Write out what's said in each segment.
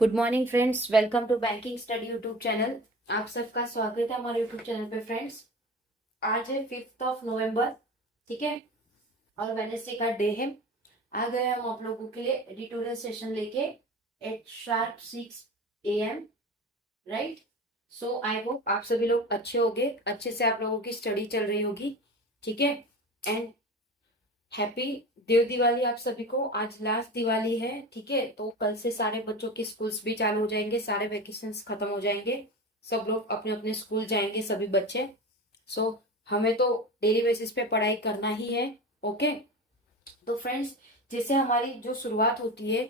Good morning friends, welcome to banking study YouTube channel. आप सबका स्वागत है हमारे यूट्यूब चैनल पे। फ्रेंड्स, आज है 5 नवंबर, ठीक है, और वेडनेसडे का डे है। आ गए हम आप लोगों के लिए एडिटोरियल सेशन लेके at sharp 6 AM, right. So I hope आप सभी लोग अच्छे होंगे, अच्छे से आप लोगों की स्टडी चल रही होगी, ठीक है। एंड हैप्पी देव दिवाली आप सभी को। आज लास्ट दिवाली है, ठीक है। तो कल से सारे बच्चों के स्कूल्स भी चालू हो जाएंगे, सारे वेकेशंस खत्म हो जाएंगे, सब लोग अपने अपने स्कूल जाएंगे, सभी बच्चे। सो हमें तो डेली बेसिस पे पढ़ाई करना ही है, ओके। तो फ्रेंड्स, जैसे हमारी जो शुरुआत होती है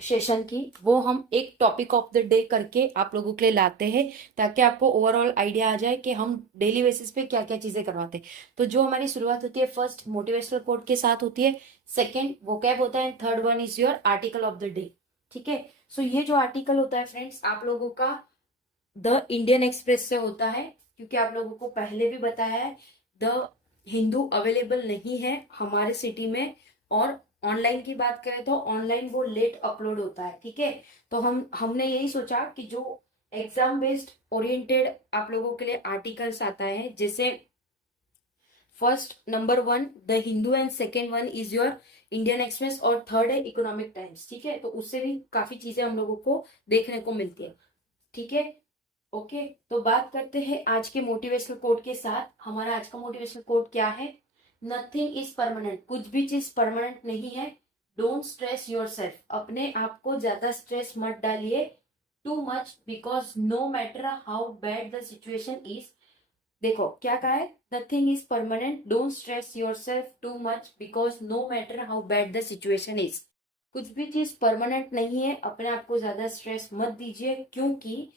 सेशन की, वो हम एक टॉपिक ऑफ द डे करके आप लोगों के लिए लाते हैं, ताकि आपको ओवरऑल आइडिया आ जाए कि हम डेली बेसिस पे क्या क्या चीजें करवाते हैं। तो जो हमारी शुरुआत होती है, फर्स्ट मोटिवेशनल कोट के साथ होती है, सेकंड वोकैब होता है, third one is your article of the day, ठीक है। सो ये जो आर्टिकल होता है फ्रेंड्स, आप लोगों का द इंडियन एक्सप्रेस से होता है, क्योंकि आप लोगों को पहले भी बताया है द हिंदू अवेलेबल नहीं है हमारे सिटी में। और ऑनलाइन की बात करें तो ऑनलाइन वो लेट अपलोड होता है, ठीक है। तो हमने यही सोचा कि जो एग्जाम बेस्ड ओरिएंटेड आप लोगों के लिए आर्टिकल्स आता है, जैसे first number one the Hindu and second one is your Indian express, और थर्ड है इकोनॉमिक टाइम्स, ठीक है। तो उससे भी काफी चीजें हम लोगों को देखने को मिलती है, ठीक है। ओके, तो बात करते हैं आज के मोटिवेशनल कोट के साथ। हमारा आज का मोटिवेशनल कोट क्या है? नथिंग इज परमानेंट, कुछ भी चीज परमानेंट नहीं है। डोंट स्ट्रेस योर सेल्फ, अपने आप को ज्यादा स्ट्रेस मत डालिए too much, because no matter how bad the situation is. देखो क्या कहा है, nothing is permanent, don't stress yourself too much, because no matter how bad the situation is. कुछ भी चीज परमानेंट नहीं है, अपने आप को ज्यादा स्ट्रेस मत दीजिए, क्योंकि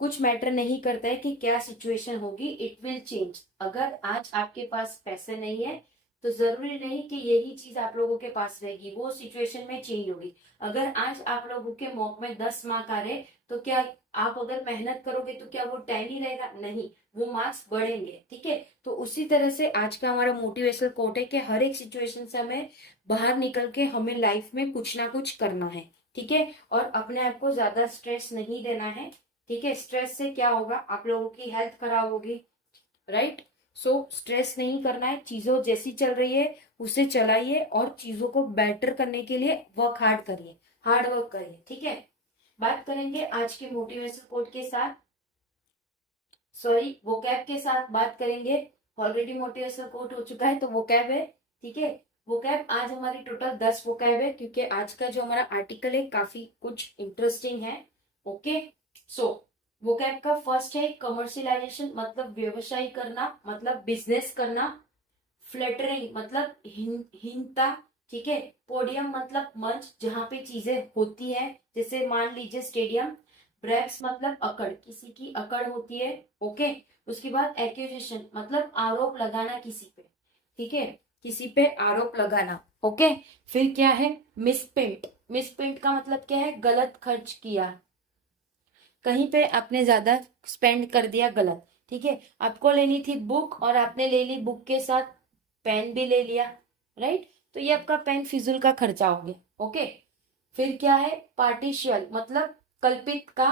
कुछ मैटर नहीं करता है कि क्या सिचुएशन होगी, इट विल चेंज। अगर आज आपके पास पैसे नहीं है, तो जरूरी नहीं कि यही चीज आप लोगों के पास रहेगी, वो सिचुएशन में चेंज होगी। अगर आज आप लोगों के मॉक में 10 मार्क आ रहे, तो क्या आप अगर मेहनत करोगे तो क्या वो 10 ही रहेगा? नहीं, वो मार्क्स बढ़ेंगे, ठीक है। तो उसी तरह से आज का हमारा मोटिवेशनल कोट है कि हर एक सिचुएशन से हमें बाहर निकल के हमें लाइफ में कुछ ना कुछ करना है, ठीक है। और अपने आप को ज्यादा स्ट्रेस नहीं देना है, ठीक है। स्ट्रेस से क्या होगा, आप लोगों की हेल्थ खराब होगी, राइट। सो स्ट्रेस नहीं करना है, चीजों जैसी चल रही है उसे चलाइए, और चीजों को बेटर करने के लिए वर्क हार्ड करिए, हार्ड वर्क करिए, ठीक है। बात करेंगे आज के मोटिवेशनल कोट के साथ, सॉरी वोकैब के साथ बात करेंगे। ऑलरेडी मोटिवेशनल कोट हो चुका है, तो वोकैब है, ठीक है। वोकैब आज हमारी टोटल 10 वोकैब है, क्योंकि आज का जो हमारा आर्टिकल है काफी कुछ इंटरेस्टिंग है, ओके। सो वोकैब का फर्स्ट है कमर्शियलाइजेशन, मतलब व्यवसाय करना, मतलब बिजनेस करना। फ्लैटरिंग मतलब हीनता, ठीक है। पोडियम मतलब मंच जहां पे चीजें होती है, जैसे मान लीजिए स्टेडियम। ब्रेव्स मतलब अकड़, किसी की अकड़ होती है, ओके। उसके बाद एक्यूजेशन मतलब आरोप लगाना किसी पे, ठीक है, किसी पे आरोप लगाना, ओके। फिर क्या है मिसप्रिंट, मिसप्रिंट का मतलब क्या है, गलत खर्च किया, कहीं पे आपने ज्यादा स्पेंड कर दिया गलत, ठीक है। आपको लेनी थी बुक और आपने ले ली बुक के साथ पेन भी ले लिया, राइट। तो ये आपका पेन फिजूल का खर्चा हो गया, ओके। फिर क्या है पार्टिशियल, मतलब कल्पित का,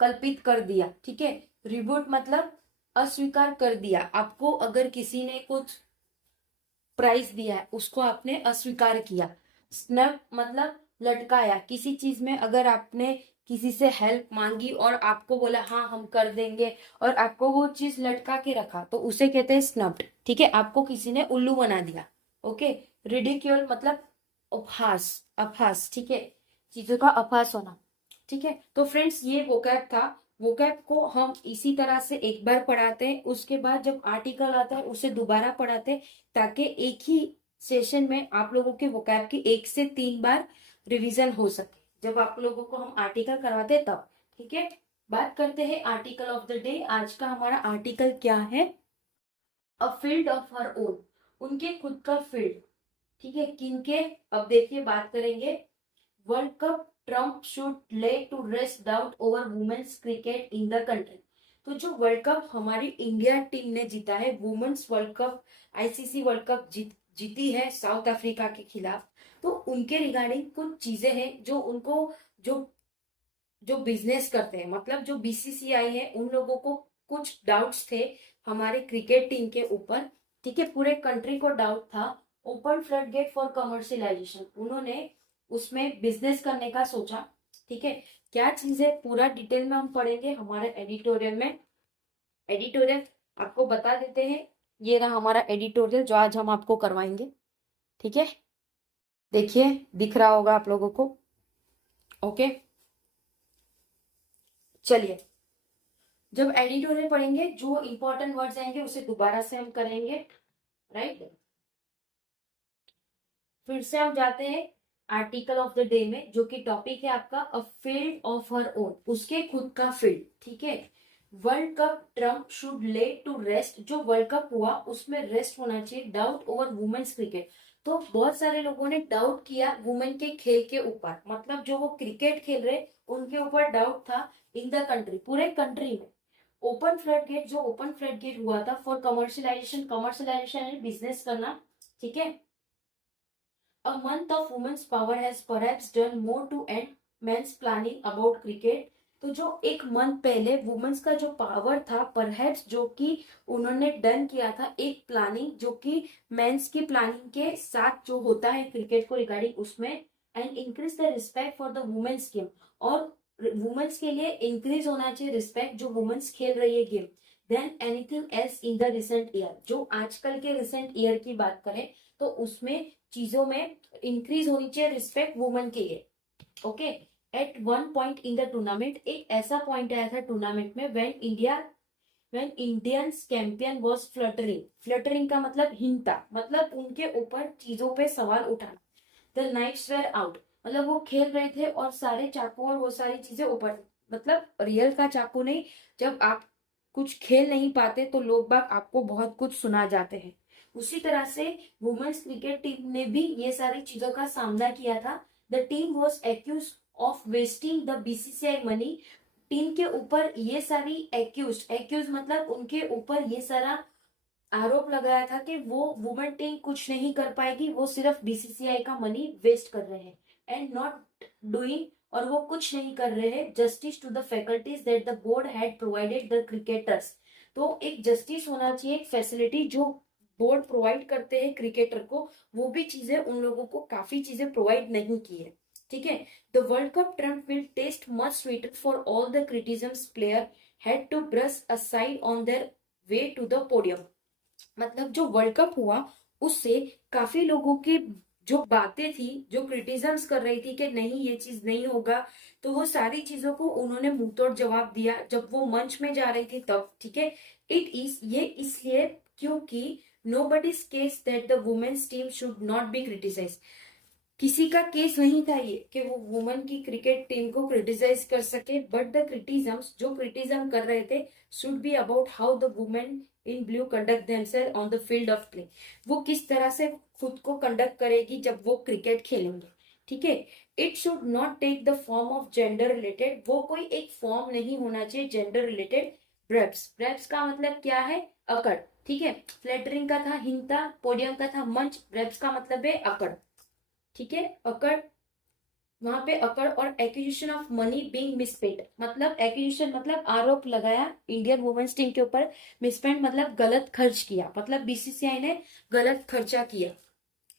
कल्पित कर दिया, ठीक है। रिबूट मतलब अस्वीकार कर दिया, आपको अगर किसी ने कुछ प्राइज दिया है उसको आपने अस्वीकार किया। स्नब मतलब लटकाया, किसी चीज में अगर आपने किसी से हेल्प मांगी और आपको बोला हाँ हम कर देंगे, और आपको वो चीज लटका के रखा, तो उसे कहते हैं स्नब्ड, ठीक है। आपको किसी ने उल्लू बना दिया, ओके। रिडिक्यूल मतलब उपहास, अपहास, ठीक है, चीजों का अपहास होना, ठीक है। तो फ्रेंड्स, ये वोकैब था। वोकैब को हम इसी तरह से एक बार पढ़ाते हैं, उसके बाद जब आर्टिकल आता है उसे दोबारा पढ़ाते हैं, ताकि एक ही सेशन में आप लोगों के वोकैब की 1 से 3 बार रिवीजन हो सके, जब आप लोगों को हम आर्टिकल करवाते हैं तब, ठीक है। बात करते हैं आर्टिकल ऑफ द डे। आज का हमारा आर्टिकल क्या है? A field of her own, उनके खुद का फील्ड, ठीक है। किनके? अब देखिए बात करेंगे। World cup, triumph should lay to rest doubt over women's cricket in the country. तो जो वर्ल्ड कप हमारी इंडिया टीम ने जीता है, women's world cup, ICC world cup जीती है साउथ अफ्रीका के खिलाफ, तो उनके रिगार्डिंग कुछ चीजें हैं जो उनको जो जो बिजनेस करते हैं, मतलब जो बीसीसीआई है, उन लोगों को कुछ डाउट्स थे हमारे क्रिकेट टीम के ऊपर। ठीक है, पूरे कंट्री को डाउट था। Open flood get for commercialisation, उन्होंने उसमें बिजनेस करने का सोचा। ठीक है, क्या चीजें पूरा डिटेल में हम पढ़ेंगे हमारे एडिटोरियल में। एडिटोरियल आपको बता देते हैं, ये रहा हमारा एडिटोरियल जो आज हम आपको करवाएंगे। ठीक है, देखिए दिख रहा होगा आप लोगों को। ओके, चलिए, जब एडिटोरियल पढ़ेंगे जो इंपॉर्टेंट वर्ड्स आएंगे उसे दोबारा से हम करेंगे, राइट। फिर से हम जाते हैं आर्टिकल ऑफ द डे में, जो कि टॉपिक है आपका a field of her own, उसके खुद का फील्ड। ठीक है, world cup triumph should lay to rest, जो वर्ल्ड कप हुआ उसमें रेस्ट होना चाहिए, डाउट ओवर वुमेन्स क्रिकेट। तो बहुत सारे लोगों ने डाउट किया वुमेन के खेल के ऊपर, मतलब जो वो क्रिकेट खेल रहे उनके ऊपर डाउट था इन द कंट्री, पूरे कंट्री में। ओपन फ्लड गेट, जो ओपन फ्लड गेट हुआ था फॉर कमर्शियलाइजेशन, कमर्शियलाइजेशन है बिजनेस करना। ठीक है, a month of women's power has perhaps done more to end men's planning about cricket। तो जो एक मंथ पहले वुमेन्स का जो पावर था परहैप्स, जो कि उन्होंने डन किया था एक प्लानिंग, जो कि मेंस की प्लानिंग के साथ जो होता है क्रिकेट को रिगार्डिंग उसमें, and increase the respect for the women's game, और वुमेन्स के लिए इंक्रीज होना चाहिए रिस्पेक्ट जो वुमेन्स खेल रही है game, than anything else in the recent year. जो आजकल के रिसेंट ईयर की बात करें तो उसमें चीजों में इंक्रीज होनी चाहिए रिस्पेक्ट वुमेन के लिए। Okay, at one point in the tournament, एक ऐसा पॉइंट आया था टूर्नामेंट में when Indian champion was fluttering, fluttering का मतलब हिंता, मतलब उनके ऊपर चीजों पे सवाल उठाना। द नाइट्स वेर आउट, मतलब वो खेल रहे थे और सारे चाकू और वो सारी चीजें ऊपर, मतलब रियल का चाकू नहीं। जब आप कुछ खेल नहीं पाते तो लोग बाग आपको बहुत कुछ सुना जाते हैं। उसी तरह से वुमेन्स क्रिकेट टीम ने भी ये सारी चीजों का सामना किया था। The team was accuse of wasting the BCCI money, team के ऊपर ये सारी एक्यूज मतलब उनके ऊपर ये सारा आरोप लगाया था कि वो वुमेन टीम कुछ नहीं कर पाएगी, वो सिर्फ बीसीसीआई का मनी वेस्ट कर रहे हैं, एंड नॉट डूइंग, और वो कुछ नहीं कर रहे हैं justice to the faculties that the board had provided the cricketers. तो एक जस्टिस होना चाहिए, एक फैसिलिटी जो बोर्ड प्रोवाइड करते हैं क्रिकेटर को, वो भी चीजें उन लोगों को काफी चीजें प्रोवाइड नहीं की है। ठीक है, the world cup triumph will taste much sweeter for all the criticisms player had to brush aside on their way to the podium. मतलब जो वर्ल्ड कप हुआ उससे काफी लोगों की जो बातें थी, जो क्रिटिसिज्म्स कर रही थी कि नहीं ये चीज नहीं होगा, तो वो सारी चीजों को उन्होंने मुंहतोड़ जवाब दिया जब वो मंच में जा रही थी तब। ठीक है, इट इज ये इसलिए क्योंकि nobody's case that the women's team should not be criticize, किसी का केस नहीं था ये कि वो वुमेन की क्रिकेट टीम को क्रिटिसाइज कर सके, बट द क्रिटिज्म्स जो क्रिटिज्म कर रहे थे should be about how the women in blue conduct themselves on the field of play, वो किस तरह से खुद को कंडक्ट करेगी जब वो क्रिकेट खेलेंगे। ठीक है, it should not take the form of gender related, वो कोई एक फॉर्म नहीं होना चाहिए जेंडर रिलेटेड। ब्रेब्स, ब्रेब्स का मतलब क्या है, अकड़। ठीक है, फ्लैटरिंग का था हिंता, पोडियम का था मंच, ब्रेब्स का मतलब है अकड़। ठीक है, अकड़, वहां पे अकड़, और एक्विजिशन ऑफ मनी बीइंग मिसस्पेंट, मतलब एक्विजिशन मतलब आरोप लगाया इंडियन वुमेन्स टीम के ऊपर, मिसस्पेंट मतलब गलत खर्च किया, मतलब बीसीसीआई ने गलत खर्चा किया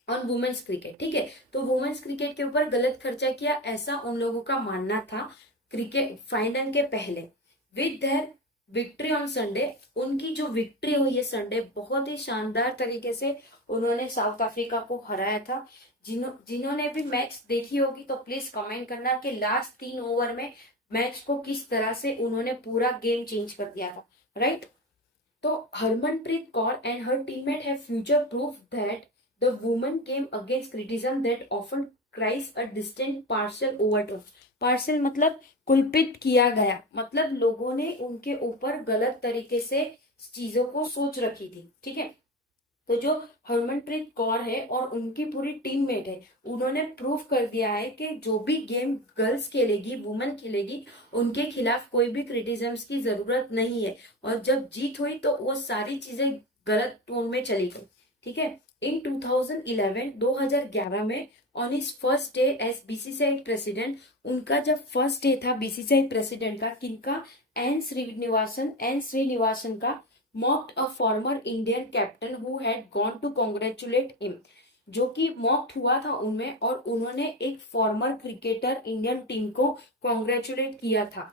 ऑन वुमेन्स क्रिकेट। ठीक है, तो वुमेन्स क्रिकेट के ऊपर गलत खर्चा किया ऐसा उन लोगों का मानना था क्रिकेट फाइनल के पहले। With their victory on Sunday, उनकी जो विक्ट्री हुई है संडे, बहुत ही शानदार तरीके से उन्होंने साउथ अफ्रीका को हराया था। जिन्होंने भी मैच देखी होगी तो प्लीज कमेंट करना कि लास्ट 3 ओवर में मैच को किस तरह से उन्होंने पूरा गेम चेंज कर दिया था, राइट। तो Harmanpreet Kaur and her teammate have future proof that the woman came against criticism that often cries a distant partial overturn, partial मतलब कुलपित किया गया, मतलब लोगों ने उनके ऊपर गलत तरीके से चीजों को सोच रखी थी। ठीक है, तो जो हरमनप्रीत कौर है और उनकी पूरी टीममेट है, उन्होंने प्रूव कर दिया है कि जो भी गेम गर्ल्स खेलेगी, वुमेन खेलेगी, उनके खिलाफ कोई भी क्रिटिसिज्म्स की जरूरत नहीं है, और जब जीत हुई तो वो सारी चीजें गलत टोन में चली गई। ठीक है, इन 2011 में on his first day as BCCI president, उनका जब फर्स्ट डे था बीसीसीआई प्रेसिडेंट का, किनका, एन श्रीनिवासन का, mocked a former Indian captain who had gone to congratulate him, जो कि मॉक्ड हुआ था उनमें, और उन्होंने एक फॉर्मर क्रिकेटर इंडियन टीम को कांग्रेचुलेट किया था।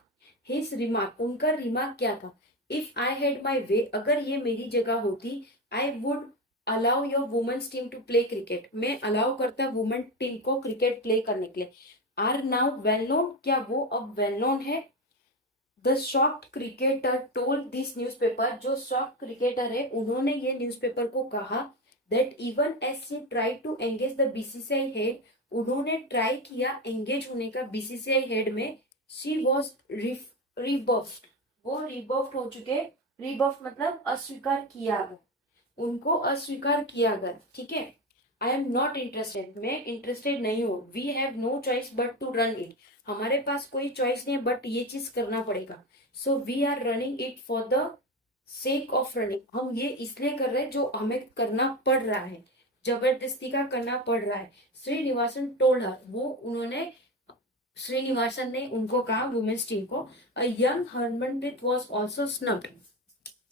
हिज रिमार्क, उनका रिमार्क क्या था, इफ आई हैड माई वे, अगर ये मेरी जगह होती, I would allow your women's team to play cricket, मैं अलाउ करता वुमेन टीम को क्रिकेट प्ले करने के लिए। आर नाउ वेल नोन, क्या वो अब वेल नोन है। The shocked cricketer told this newspaper, जो शॉक्ड क्रिकेटर है उन्होंने ये न्यूज़पेपर को कहा, that even as she try to engage the BCCI head, उन्होंने ट्राई किया एंगेज होने का बीसीसीआई हेड में, शी वॉज रिबफ्ड, वो रिबफ्ड हो चुके, रिबफ्ड मतलब अस्वीकार किया गया, उनको अस्वीकार किया गया, ठीक है। आई एम नॉट इंटरेस्टेड, मैं इंटरेस्टेड नहीं हूँ। We have no choice but to run it, हमारे पास कोई चॉइस नहीं है बट ये चीज करना पड़ेगा। So we are running it for the sake of running, हम ये इसलिए कर रहे हैं जो हमें करना पड़ रहा है, जबरदस्ती का करना पड़ रहा है। श्रीनिवासन टोल्ड हर, वो उन्होंने, श्रीनिवासन ने उनको कहा, वुमेन्स टीम को, a young Harmanpreet was also snubbed,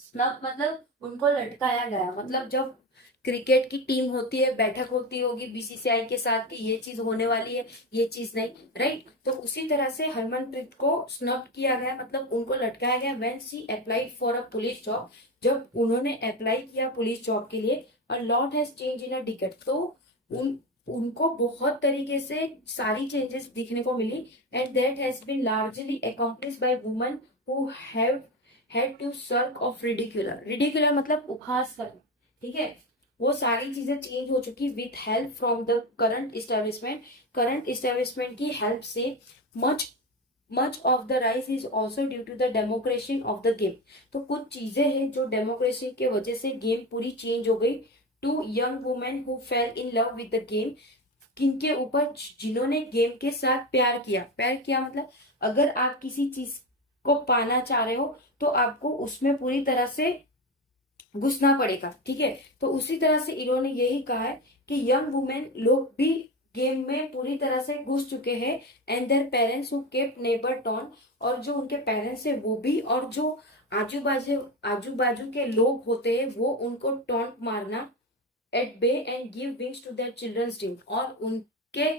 snub मतलब उनको लटकाया गया, मतलब जब क्रिकेट की टीम होती है, बैठक होती होगी बीसीसीआई के साथ कि ये चीज होने वाली है, ये चीज नहीं, राइट, तो उसी तरह से हरमनप्रीत को स्नब किया गया, मतलब उनको लटकाया गया। When she applied for a police job, जब उन्होंने अप्लाई किया पुलिस जॉब के लिए, a lot has change in a decade, तो उन उनको बहुत तरीके से सारी चेंजेस दिखने को मिली, and that has been largely accomplished by women who have had to सर्क ऑफ रिडिकुलर, रिडिकुलर मतलब उपहास करना, ठीक है, वो सारी चीजें चेंज हो चुकी with help from the current establishment, current establishment की हेल्प से। Much much of the rise is also due to the democracy of the game, तो कुछ चीजें हैं जो डेमोक्रेसी के वजह से गेम पूरी चेंज हो गई। To young women who fell in love with the game, किनके ऊपर, जिन्होंने गेम के साथ प्यार किया, प्यार किया मतलब अगर आप किसी चीज को पाना चाह रहे हो तो आपको उसमें पूरी तरह से घुसना पड़ेगा, ठीक है, तो उसी तरह से इन्होंने यही कहा है कि यंग वुमेन लोग भी गेम में पूरी तरह से घुस चुके हैं, and their parents who kept neighbour taunt, और जो उनके पेरेंट्स है वो भी, और जो आजू बाजू के लोग होते हैं वो उनको टॉन्ट मारना, at bay and give wings to their children's dream, और उनके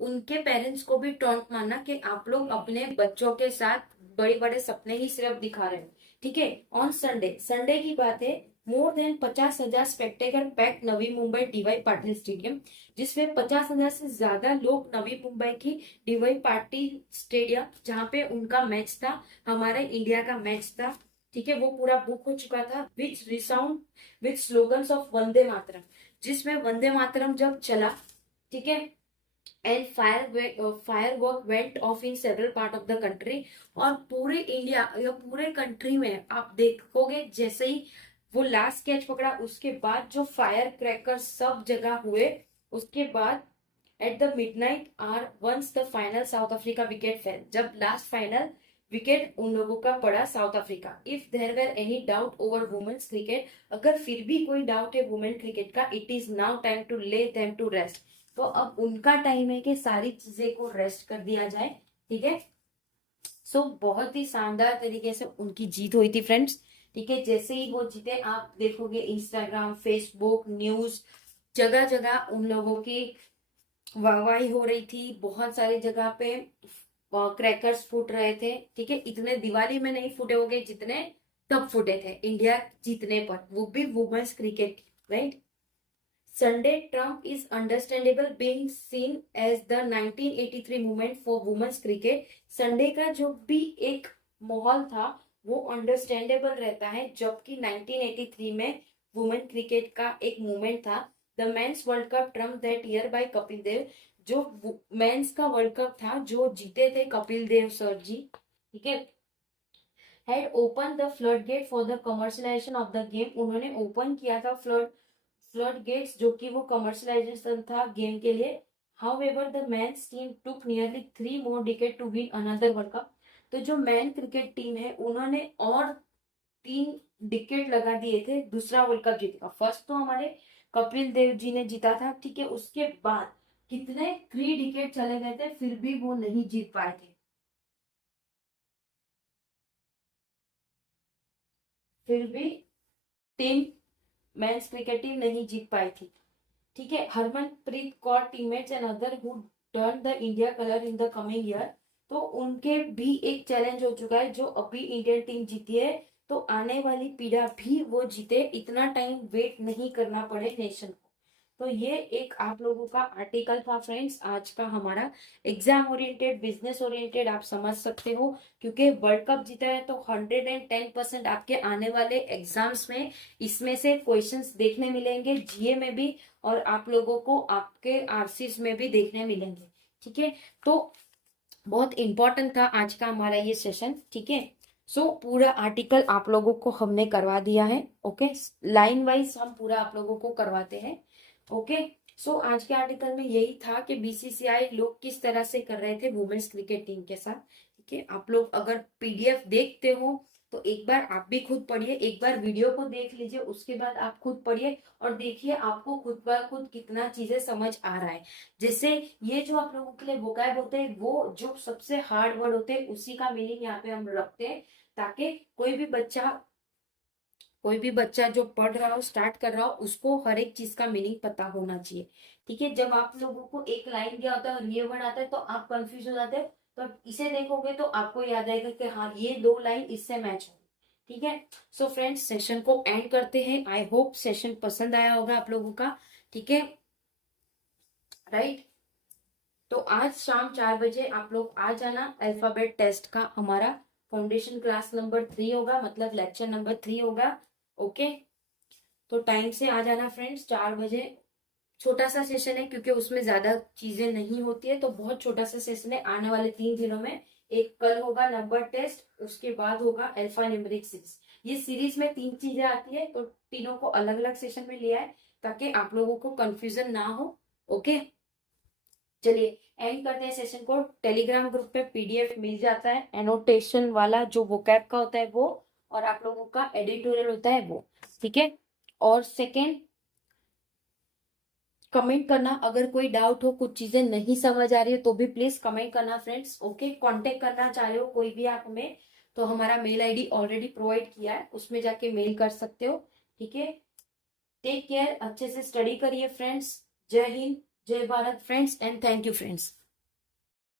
उनके पेरेंट्स को भी टॉन्ट मारना कि आप लोग अपने बच्चों के साथ बड़े बड़े सपने ही सिर्फ दिखा रहे हो, ठीक है। ऑन संडे, संडे की बात है, more than 50,000 स्पेक्टेकर pack Navi Mumbai D Y Patil stadium, जिसमें 50,000 से ज्यादा लोग नवी मुंबई की डीवाई पाटिल स्टेडियम, जहाँ पे उनका मैच था, हमारे इंडिया का मैच था, ठीक है, वो पूरा बुक हो चुका था, विच resound with slogans of Vande Mataram, जिसमें वंदे मातरम जब चला, ठीक है, and fire work went of in several part of the country, और पूरे इंडिया या पूरे कंट्री में आप देखोगे जैसे ही वो लास्ट कैच पकड़ा उसके बाद जो फायर क्रैकर सब जगह हुए, उसके बाद at the midnight or once the final South Africa wicket fell, जब लास्ट फाइनल विकेट उन लोगों का पड़ा South Africa, if there were any doubt over women's cricket, अगर फिर भी कोई डाउट है वुमेन क्रिकेट का, it is now time to lay them to rest, तो अब उनका टाइम है कि सारी चीजें को रेस्ट कर दिया जाए, ठीक है। सो बहुत ही शानदार तरीके से उनकी जीत हुई थी फ्रेंड्स, ठीक है, जैसे ही वो जीते आप देखोगे इंस्टाग्राम, फेसबुक, न्यूज, जगह जगह उन लोगों की वाहवाही हो रही थी, बहुत सारी जगह पे क्रैकर्स फूट रहे थे, ठीक है, इतने दिवाली में नहीं फूटे होंगे जितने तब फूटे थे इंडिया जीतने पर, वो भी women's cricket, right. Sunday Trump is understandable being seen as the 1983 movement for women's cricket. Sunday का जो भी एक माहौल था वो अंडरस्टैंडेबल रहता है, जबकि 1983 में वुमेन क्रिकेट का एक मूवमेंट था, the men's world cup triumph that year by Kapil Dev, जो मेंस का वर्ल्ड कप था जो जीते थे कपिल देव सर जी, ठीक है, had open the flood get for the commercialisation of the game, उन्होंने ओपन किया था फ्लड गेट्स, जो कि वो कमर्शलाइजेशन था गेम के लिए। However the men's team took nearly 3 more decades to win another world cup, तो जो मैन क्रिकेट टीम है उन्होंने और 3 डिकेट लगा दिए थे दूसरा वर्ल्ड कप जीतने का। फर्स्ट तो हमारे कपिल देव जी ने जीता था, ठीक है। उसके बाद कितने 3 डिकेड चले गए थे, फिर भी वो नहीं जीत पाए थे, फिर भी टीम मेंस क्रिकेट टीम नहीं जीत पाई थी, ठीक है। Harmanpreet Kaur teammates and other who turn the India colour in the coming year, तो उनके भी एक चैलेंज हो चुका है, जो अभी इंडियन टीम जीती है तो आने वाली पीढ़ा भी वो जीते, इतना टाइम वेट नहीं करना पड़े नेशन को। तो ये एक आप लोगों का आर्टिकल था फ्रेंड्स, आज का हमारा एग्जाम ओरिएंटेड, बिजनेस ओरिएंटेड, आप समझ सकते हो, क्योंकि वर्ल्ड कप जीता है तो 110% आपके आने वाले एग्जाम्स में इसमें से क्वेश्चंस देखने मिलेंगे, जीए में भी, और आप लोगों को आपके आरसीस में भी देखने मिलेंगे, ठीक है। तो बहुत इंपॉर्टेंट था आज का हमारा ये सेशन, ठीक है। सो पूरा आर्टिकल आप लोगों को हमने करवा दिया है, ओके। लाइन वाइज हम पूरा आप लोगों को करवाते हैं, ओके। सो आज के आर्टिकल में यही था कि बीसीसीआई लोग किस तरह से कर रहे थे वुमेन्स क्रिकेट टीम के साथ, ठीक है। आप लोग अगर पीडीएफ देखते हो तो एक बार आप भी खुद पढ़िए, एक बार वीडियो को देख लीजिए, उसके बाद आप खुद पढ़िए और देखिए आपको खुद ब खुद कितना चीजें समझ आ रहा है। जैसे ये जो आप लोगों के लिए वोकैब होते हैं, वो जो सबसे हार्ड वर्ड होते हैं उसी का मीनिंग यहाँ पे हम रखते हैं, ताकि कोई भी बच्चा जो पढ़ रहा हो, स्टार्ट कर रहा हो, उसको हर एक चीज का मीनिंग पता होना चाहिए, ठीक है। जब आप लोगों को एक लाइन क्या होता है और ये वर्ड आता है तो आप कंफ्यूज हो जाते हैं, तो आप इसे देखोगे तो आपको याद आएगा कि हाँ ये 2 लाइन इससे मैच हो, ठीक है। सो फ्रेंड्स सेशन को एंड करते हैं, आई होप सेशन पसंद आया होगा आप लोगों का, ठीक है, राइट। तो आज शाम 4 बजे आप लोग आ जाना, अल्फाबेट टेस्ट का हमारा फाउंडेशन क्लास नंबर 3 होगा, मतलब लेक्चर नंबर 3 होगा, ओके। तो टाइम से आ जाना फ्रेंड्स, 4 बजे। छोटा सा सेशन है क्योंकि उसमें ज्यादा चीजें नहीं होती है, तो बहुत छोटा सा सेशन है। आने वाले 3 दिनों में एक कल होगा नंबर टेस्ट, उसके बाद होगा अल्फा न्यूमेरिक सीरीज। ये सीरीज में 3 चीजें आती है, तो तीनों को अलग अलग सेशन में लिया है ताकि आप लोगों को कंफ्यूजन ना हो, ओके। चलिए एंड करते हैं सेशन को। टेलीग्राम ग्रुप पे पीडीएफ मिल जाता है, एनोटेशन वाला जो वोकैब का होता है वो, और आप लोगों का एडिटोरियल होता है वो, ठीक है। और सेकेंड, कमेंट करना अगर कोई डाउट हो, कुछ चीजें नहीं समझ आ रही है तो भी प्लीज कमेंट करना फ्रेंड्स, ओके। कांटेक्ट करना चाह रहे हो कोई भी आप हमें, तो हमारा मेल आईडी ऑलरेडी प्रोवाइड किया है, उसमें जाके मेल कर सकते हो, ठीक है। टेक केयर, अच्छे से स्टडी करिए फ्रेंड्स। जय हिंद, जय Bharat friends, and thank you friends.